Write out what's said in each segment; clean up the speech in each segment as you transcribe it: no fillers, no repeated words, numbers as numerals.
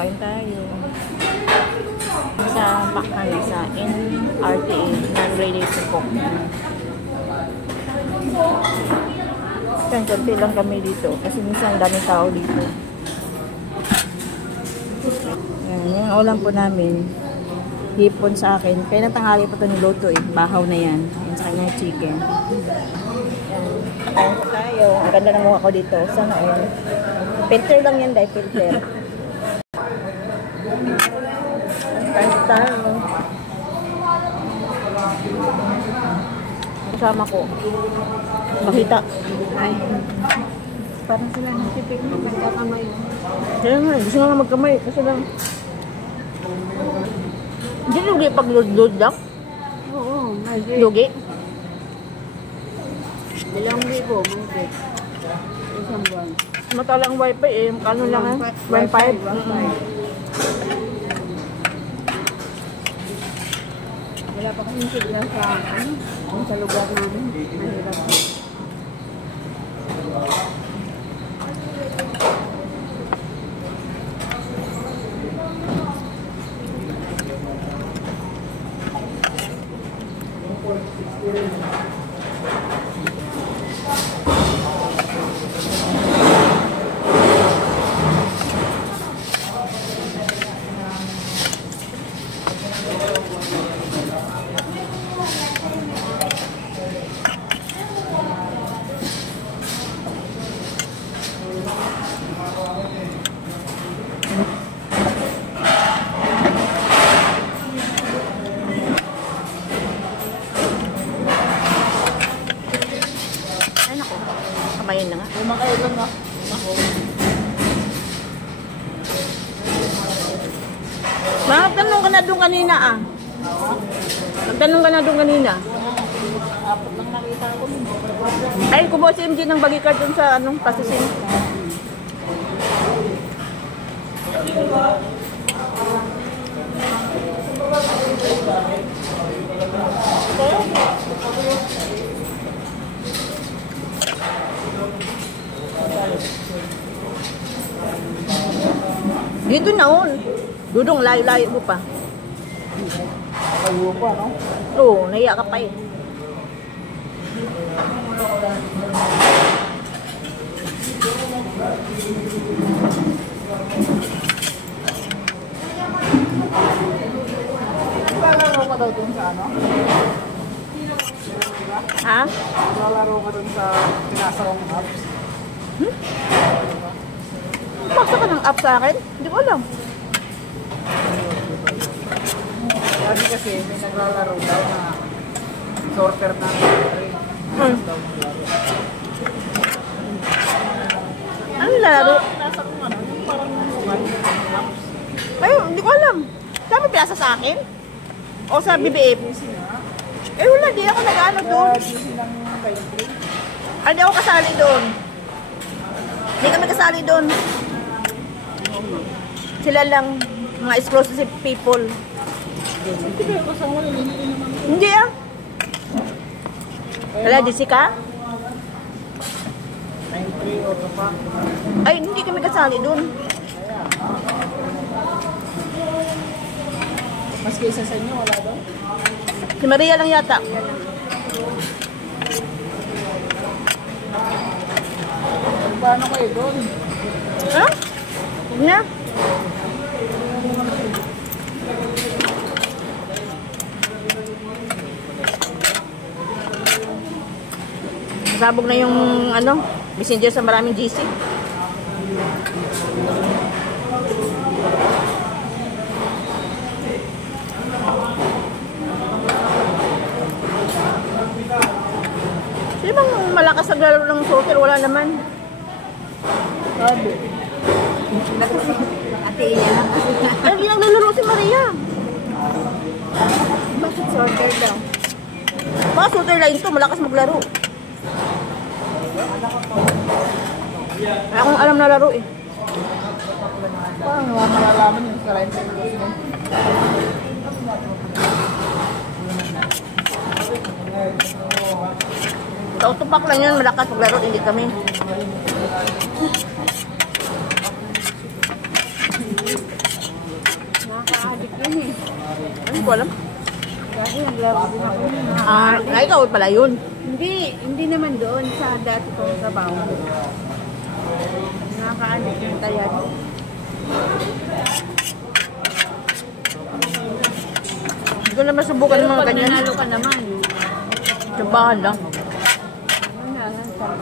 kain tayo. Sa Pakhan, sa NRTA, non-ready to cook. Yan, konti lang kami dito. Kasi minsan daming tao dito. Yan, yung ulam po namin. Hipon sa akin. Kaya natanghali pa ito niluto eh. Bahaw na yan. Yan sa kanya chicken. Yan. Kain po tayo. Ang ganda ng mukha ko dito. Sana all. Filter lang yan dahil filter. Kain po tayo. Kasama ko. Makita. Ay. Parang sila natipik na magkakamay. Kaya nga, gusto nga magkamay. Kasi lang. Hindi lugi pag load lang? Oo, magic. Lugi? 2,000, magic. Isang buwan. Matalang wifi eh. Kano lang eh? 1.5. Wala pa kami sigla sa lugar namin. Mahirap. Kamayin na nga. May makailan na. Magtanong ka na doon kanina ah. Magtanong ka na doon kanina. Apat lang nakita ko. Ay, kubo si MJ ng bagikard doon sa anong pasisin. Dito na on. Dudong layo-layo mo pa. Layo pa, no? Oo, nahiya ka pa eh. Lalaro ka daw dun sa ano? Ha? Lalaro ka dun sa pinasawang apps? Paksa ka ng app sa akin? Hindi ko alam. Sabi kasi may naglalaro daw na sorter na Ano lalaro? nasa kung ano, yung parang sugal apps. Ay, hindi ko alam. Sabi pinasa sa akin? O sa BBF? Eh wala, di ako nag-ano doon. Busy ng line trade. Ay, di ako kasali doon. Hindi kami kasali doon. Sila lang, mga exclusive people. Hindi kayo kasama rin, hindi naman. Hindi ah. Wala, Jessica? Line trade or pa. Ay, hindi kami kasali doon. Mas kaysa sa inyo, wala daw? Si Maria lang yata. Paano kayo doon? Ha? Na? Sabog na yung ano, messenger sa maraming GC. Sino bang malakas naglaro ng sorter? Wala naman. Sabi. Ate Iya lang kasi. Ay, hindi naglalaro si Maria. Bakit sorter daw? Baka sorter lang ito, malakas maglaro. Akong alam na laro eh. Parang malalaman yung sa line trade mo. Tautupak lang yun, malakas maglaro, hindi kami. Hindi ko alam. Kasi naglaro din ako. Ikaw pala yun. Hindi naman doon sa dati kong trabaho. Nakakaalit yung tayad. Hindi ko naman subukan ng mga ganyan. Nanalo ka naman. Tsambahan lang. Nanalo ka.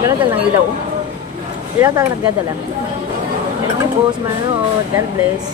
Ganda ng ilaw. Ilaw tayo nagdadala. Thank you po sa manood. God bless.